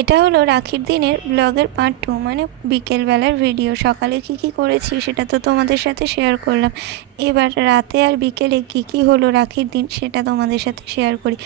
এটা হলো রাখির দিনের ব্লগের পার্ট 2, মানে বিকেলবেলার ভিডিও। সকালে কি করেছি সেটা তো তোমাদের সাথে শেয়ার করলাম। এবার রাতে আর বিকেলে কি হলো রাখির দিন সেটা তোমাদের সাথে শেয়ার করি।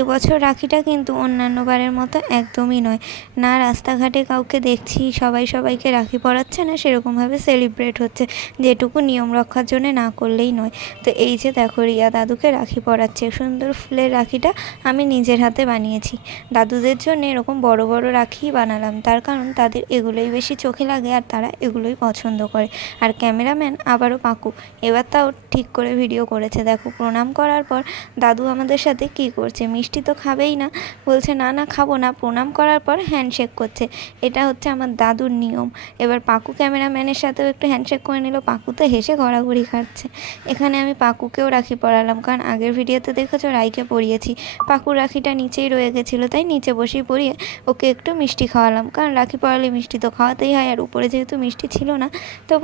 এবছর রাখিটা কিন্তু অন্যান্য বারের মতো একদমই নয়। না রাস্তাঘাটে কাউকে দেখছি সবাই সবাইকে রাখি পরাচ্ছে, না সেরকমভাবে সেলিব্রেট হচ্ছে, যেটুকু নিয়ম রক্ষার জন্য না করলেই নয়। তো এই যে দেখো, রিয়া দাদুকে রাখি পরাচ্ছে। সুন্দর ফুলের রাখিটা আমি নিজের হাতে বানিয়েছি। দাদুদের জন্য এরকম বড় বড় রাখি বানালাম, তার কারণ তাদের এগুলোই বেশি চোখে লাগে আর তারা এগুলোই পছন্দ করে। আর ক্যামেরাম্যান আবারও পাকু, এবার তাও ঠিক করে ভিডিও করেছে। দেখো, প্রণাম করার পর দাদু আমাদের সাথে কি করছে, মিষ্টি তো খাবেই না, বলছে না না খাবো না। প্রণাম করার পর হ্যান্ডশেক করছে, এটা হচ্ছে আমার দাদুর নিয়ম। এবার পাকু ক্যামেরাম্যানের সাথেও একটু হ্যান্ডশেক করে নিল। পাকু তো হেসে ঘোরাঘুরি খাচ্ছে। এখানে আমি পাকুকেও রাখি পরালাম, কারণ আগের ভিডিওতে দেখেছো রাইকে পরিয়েছি। পাকুর রাখিটা নিচেই রয়ে গেছিলো, তাই নিচে বসেই পরিয়ে ওকে একটু মিষ্টি খাওয়ালাম, কারণ রাখি পরালে মিষ্টি তো খাওয়াতেই হয়। আর উপরে যেহেতু মিষ্টি ছিল না, তো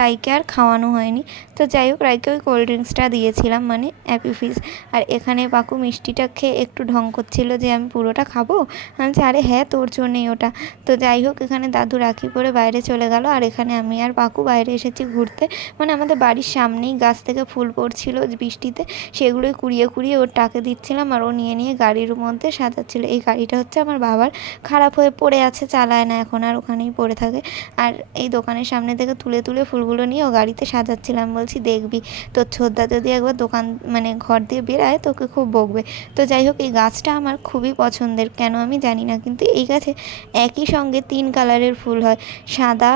রাইকে আর খাওয়ানো হয়নি। তো যাই হোক, রাইকে ওই কোল্ড ড্রিঙ্কসটা দিয়েছিলাম, মানে অ্যাপি ফিজ। আর এখানে পাকু মিষ্টিটা খেয়ে একটু ঢং করছিল যে আমি পুরোটা খাবো। আমি বলছি, আরে হ্যাঁ, তোর জন্যই ওটা। তো যাই হোক, এখানে দাদু রাখি পরে বাইরে চলে গেল, আর এখানে আমি আর পাকু বাইরে এসেছি ঘুরতে। মানে আমাদের বাড়ির সামনেই গাছ থেকে ফুল পড়ছিল বৃষ্টিতে, সেগুলোই কুড়িয়ে ওর টাকে দিচ্ছিলাম, আর ও নিয়ে গাড়ির মধ্যে সাজাচ্ছিল। এই গাড়িটা হচ্ছে আমার বাবার, খারাপ হয়ে পড়ে আছে, চালায় না এখন আর, ওখানেই পড়ে থাকে। আর এই দোকানের সামনে থেকে তুলে ফুলগুলো নিয়ে ও গাড়িতে সাজাচ্ছিলাম। বলছি, দেখবি তোর ছোদ্দা যদি একবার দোকান মানে ঘর দিয়ে বেরায় তোকে খুব বকবে। তো যাই হোক, এই গাছটা আমার খুবই পছন্দের, কেন আমি জানি না, কিন্তু এই গাছে একই সঙ্গে 3 কালারের ফুল হয়, সাদা,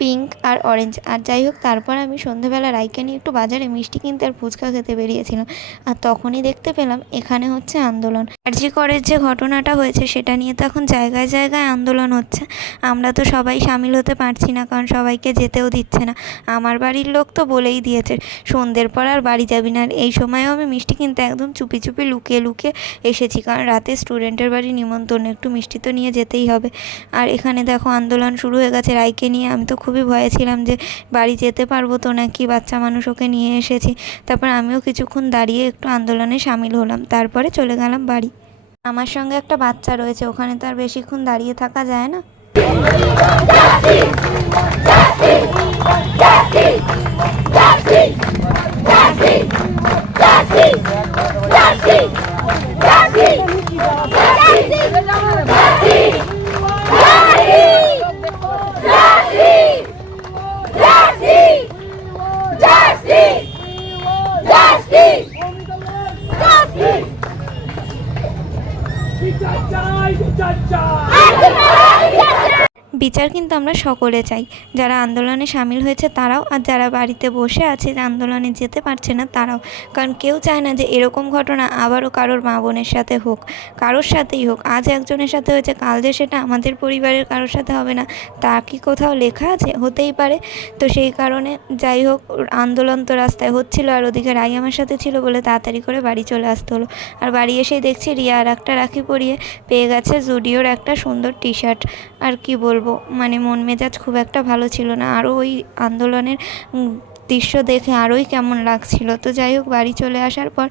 পিঙ্ক আর অরেঞ্জ। আর যাই হোক, তারপর আমি সন্ধেবেলা রাইকে নিয়ে একটু বাজারে মিষ্টি কিনতে আর ফুচকা খেতে বেরিয়েছিলাম। আর তখনই দেখতে পেলাম এখানে হচ্ছে আন্দোলন। আরজি করের যে ঘটনাটা হয়েছে সেটা নিয়ে তো এখন জায়গায় জায়গায় আন্দোলন হচ্ছে। আমরা তো সবাই সামিল হতে পারছি না, কারণ সবাইকে যেতেও দিচ্ছে না। আমার বাড়ির লোক তো বলেই দিয়েছে, সন্ধ্যের পর আর বাড়ি যাবি না। আর এই সময়েও আমি মিষ্টি কিনতে একদম চুপি লুকিয়ে এসেছি, কারণ রাতে স্টুডেন্টের বাড়ি নিমন্ত্রণ, একটু মিষ্টি তো নিয়ে যেতেই হবে। আর এখানে দেখো আন্দোলন শুরু হয়ে গেছে রাইকে নিয়ে। আমি তো খুবই ভয়ে ছিলাম যে বাড়ি যেতে পারবো তো নাকি, বাচ্চা মানুষ ওকে নিয়ে এসেছি। তারপর আমিও কিছুক্ষণ দাঁড়িয়ে একটু আন্দোলনে সামিল হলাম, তারপরে চলে গেলাম বাড়ি। আমার সঙ্গে একটা বাচ্চা রয়েছে, ওখানে তো আর বেশিক্ষণ দাঁড়িয়ে থাকা যায় না। বিচার কিন্তু আমরা সকলে চাই, যারা আন্দোলনে সামিল হয়েছে তারাও, আর যারা বাড়িতে বসে আছে আন্দোলনে যেতে পারছে না তারাও। কারণ কেউ চায় না যে এরকম ঘটনা আবারও কারোর মা বোনের সাথে হোক, কারোর সাথেই হোক। আজ একজনের সাথে হয়েছে, কাল যে সেটা আমাদের পরিবারের কারোর সাথে হবে না, তা কি কোথাও লেখা আছে? হতেই পারে। তো সেই কারণে যাই হোক, আন্দোলন তো রাস্তায় হচ্ছিল, আর ওদিকে রাই আমার সাথে ছিল বলে তাড়াতাড়ি করে বাড়ি চলে আসতে হলো। আর বাড়ি এসেই দেখছি রিয়া আর একটা রাখি পরিয়ে পেয়ে গেছে জুডিওর একটা সুন্দর টি শার্ট। আর কি বলবো, মানে মন মেজাজ খুব একটা ভালো ছিল না, আরও ওই আন্দোলনের দৃশ্য দেখে আরোই কেমন লাগছিল। তো যাই হোক, বাড়ি চলে আসার পর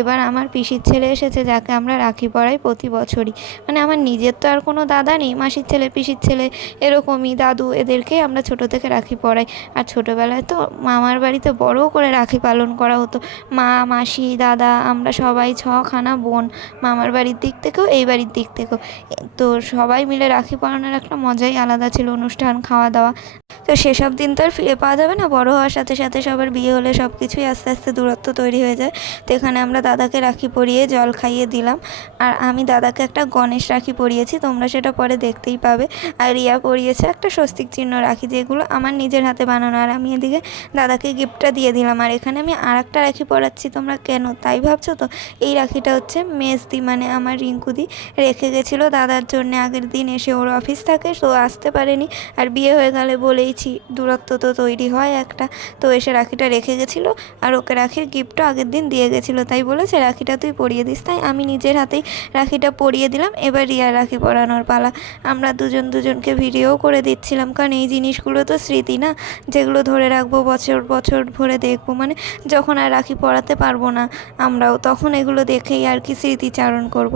এবার আমার পিসির ছেলে এসেছে, যাকে আমরা রাখি পরাই প্রতি বছরই। মানে আমার নিজের তো আর কোনো দাদা নেই, মাসির ছেলে, পিসির ছেলে, এরকমই দাদু, এদেরকেই আমরা ছোটো থেকে রাখি পরাই। আর ছোটোবেলায় তো মামার বাড়িতে বড় করে রাখি পালন করা হতো, মা, মাসি, দাদা, আমরা সবাই 6খানা বোন, মামার বাড়ির দিক থেকেও এই বাড়ির দিক থেকেও। তো সবাই মিলে রাখি পরানোর একটা মজাই আলাদা ছিল, অনুষ্ঠান, খাওয়া দাওয়া। তো সেসব দিন তো আর ফিরে পাওয়া যাবে না। বড় হওয়ার সাথে সাথে সবার বিয়ে হলে সব কিছুই আস্তে আস্তে দূরত্ব তৈরি হয়ে যায়। তো এখানে আমরা দাদাকে রাখি পরিয়ে জল খাইয়ে দিলাম, আর আমি দাদাকে একটা গণেশ রাখি পরিয়েছি, তোমরা সেটা পরে দেখতেই পাবে। আর রিয়া পরিয়েছে একটা স্বস্তিক চিহ্ন রাখি, যেগুলো আমার নিজের হাতে বানানো। আর আমি এদিকে দাদাকে গিফটটা দিয়ে দিলাম। আর এখানে আমি আর একটা রাখি পরাচ্ছি, তোমরা কেন তাই ভাবছো তো? এই রাখিটা হচ্ছে মেজদি, মানে আমার রিঙ্কুদি রেখে গেছিলো দাদার জন্য আগের দিন এসে, ওর অফিস থাকে তো আসতে পারেনি। আর বিয়ে হয়ে গেলে বলেইছি দূরত্ব তো তৈরি হয় একটা, তো এসে রাখিটা রেখে গেছিলো। আর ওকে রাখির গিফটও আগের দিন দিয়ে গেছিলো, তাই বলেছে রাখিটা তুই পরিয়ে দিস, তাই আমি নিজের হাতেই রাখিটা পরিয়ে দিলাম। এবার রিয়া রাখি পরানোর পালা। আমরা দুজনকে ভিডিও করে দিচ্ছিলাম, কারণ এই জিনিসগুলো তো স্মৃতি না, যেগুলো ধরে রাখবো বছর ভরে দেখবো। মানে যখন আর রাখি পরাতে পারবো না আমরাও, তখন এগুলো দেখেই আর কি স্মৃতিচারণ করব।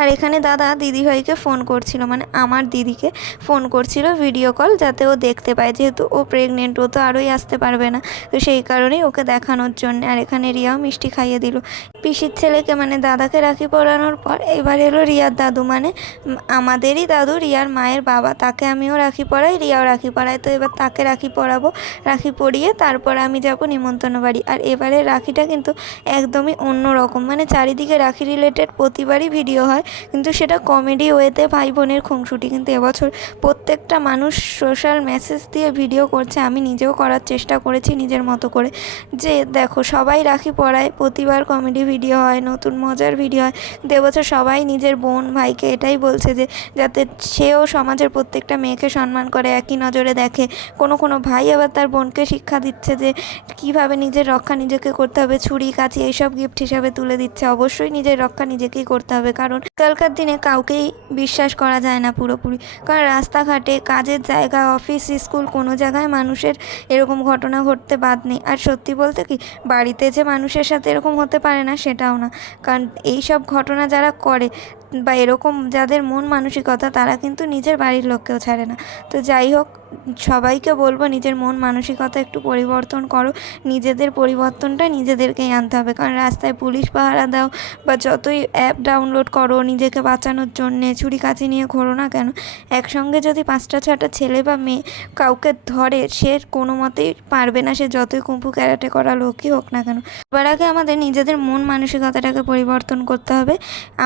আর এখানে দাদা দিদিভাইকে ফোন করছিল, মানে আমার দিদিকে ফোন করছিল ভিডিও কল, যাতে ও দেখতে পায়, যেহেতু ও প্রেগনেন্ট, ও তো আরোই আসতে পারবে না, তো সেই কারণেই ওকে দেখানোর জন্য। আর এখানে রিয়াও মিষ্টি খাইয়ে দিল পিসির ছেলেকে, মানে দাদাকে রাখি পরানোর পর এবার এলো রিয়ার দাদু, মানে আমাদেরই দাদু, রিয়ার মায়ের বাবা, তাকে আমিও রাখি পরাই, রিয়াও রাখি পরাই। তো এবার তাকে রাখি পরাবো, রাখি পরিয়ে তারপর আমি যাব নিমন্ত্রণ বাড়ি। আর এবারে রাখিটা কিন্তু একদমই অন্য রকম, মানে চারিদিকে রাখি রিলেটেড প্রতিবারই ভিডিও হয়, কিন্তু সেটা কমেডি ওয়েতে, ভাই বোনের খুনসুটি। কিন্তু এবছর প্রত্যেকটা মানুষ সোশ্যাল মেসেজ দিয়ে ভিডিও করছে, আমি নিজেও করার চেষ্টা করেছি নিজের মতো করে, যে দেখো সবাই রাখি পরায়, প্রতিবার কমেডি ভিডিও হয়, নতুন মজার ভিডিও হয়, কিন্তু এবছর সবাই নিজের বোন ভাইকে এটাই বলছে যে যাতে সেও সমাজের প্রত্যেকটা মেয়েকে সম্মান করে, একই নজরে দেখে। কোনো ভাই আবার তার বোনকে শিক্ষা দিচ্ছে যে কীভাবে নিজের রক্ষা নিজেকে করতে হবে, ছুরি কাঁচি এইসব গিফট হিসাবে তুলে দিচ্ছে। অবশ্যই নিজের রক্ষা নিজেকেই করতে হবে, কারণ আজকালকার দিনে কাউকেই বিশ্বাস করা যায় না পুরোপুরি, কারণ রাস্তাঘাটে, কাজের জায়গা, অফিস, স্কুল, কোনো জায়গায় মানুষের এরকম ঘটনা ঘটতে বাদ নেই। আর সত্যি বলতে কি, বাড়িতে যে মানুষের সাথে এরকম হতে পারে না সেটাও না, কারণ এই সব ঘটনা যারা করে বা এরকম যাদের মন মানসিকতা, তারা কিন্তু নিজের বাড়ির লোককেও ছাড়ে না। তো যাই হোক, সবাইকে বলবো নিজের মন মানসিকতা একটু পরিবর্তন করো, নিজেদের পরিবর্তনটা নিজেদেরকেই আনতে হবে। কারণ রাস্তায় পুলিশ পাহারা দাও বা যতই অ্যাপ ডাউনলোড করো নিজেকে বাঁচানোর জন্যে, ছুরি কাঁচি নিয়ে ঘোরো না কেন, একসঙ্গে যদি 5টা 6টা ছেলে বা মেয়ে কাউকে ধরে, সে কোনো মতেই পারবে না, সে যতই কুম্ফু ক্যারাটে করা লোকই হোক না কেন। সবার আগে আমাদের নিজেদের মন মানসিকতাটাকে পরিবর্তন করতে হবে।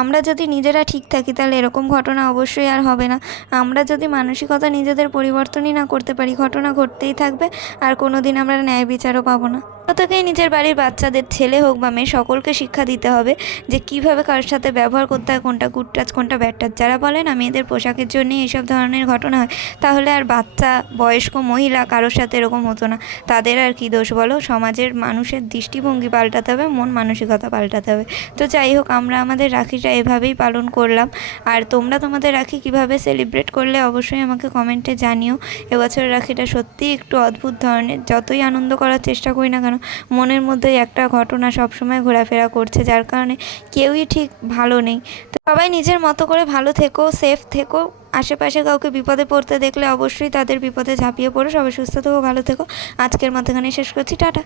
আমরা যদি নিজেরা ঠিক থাকি তাহলে এরকম ঘটনা অবশ্যই আর হবে না। আমরা যদি মানসিকতা নিজেদের পরিবর্তনই না করতে পারি, ঘটনা ঘটতেই থাকবে, আর কোনো দিন আমরা ন্যায় বিচারও পাবো না। প্রত্যেকেই নিজের বাড়ির বাচ্চাদের, ছেলে হোক বা মেয়ে, সকলকে শিক্ষা দিতে হবে যে কীভাবে কারোর সাথে ব্যবহার করতে হয়, কোনটা গুড টাচ কোনটা ব্যাড টাচ। যারা বলে না মেয়েদের পোশাকের জন্যই এইসব ধরনের ঘটনা হয়, তাহলে আর বাচ্চা, বয়স্ক মহিলা কারোর সাথে এরকম হতো না। তাদের আর কী দোষ বলো? সমাজের মানুষের দৃষ্টিভঙ্গি পাল্টাতে হবে, মন মানসিকতা পাল্টাতে হবে। তো যাই হোক, আমরা আমাদের রাখিটা এভাবেই পালন করলাম। আর তোমরা তোমাদের রাখি কীভাবে সেলিব্রেট করলে অবশ্যই আমাকে কমেন্টে জানিও। এবছর রাখিটা সত্যিই একটু অদ্ভুত ধরনের। যতই আনন্দ করার চেষ্টা করি না কেন, মনের মধ্যে একটা ঘটনা সবসময় ঘোরাফেরা করছে, যার কারণে কেউই ঠিক ভালো নেই। তো সবাই নিজের মতো করে ভালো থেকো, সেফ থেকো। আশেপাশে কাউকে বিপদে পড়তে দেখলে অবশ্যই তাদের বিপদে ঝাঁপিয়ে পড়ো। সবাই সুস্থ থেকো, ভালো থেকো। আজকের মতো এখানে শেষ করছি, টাটা।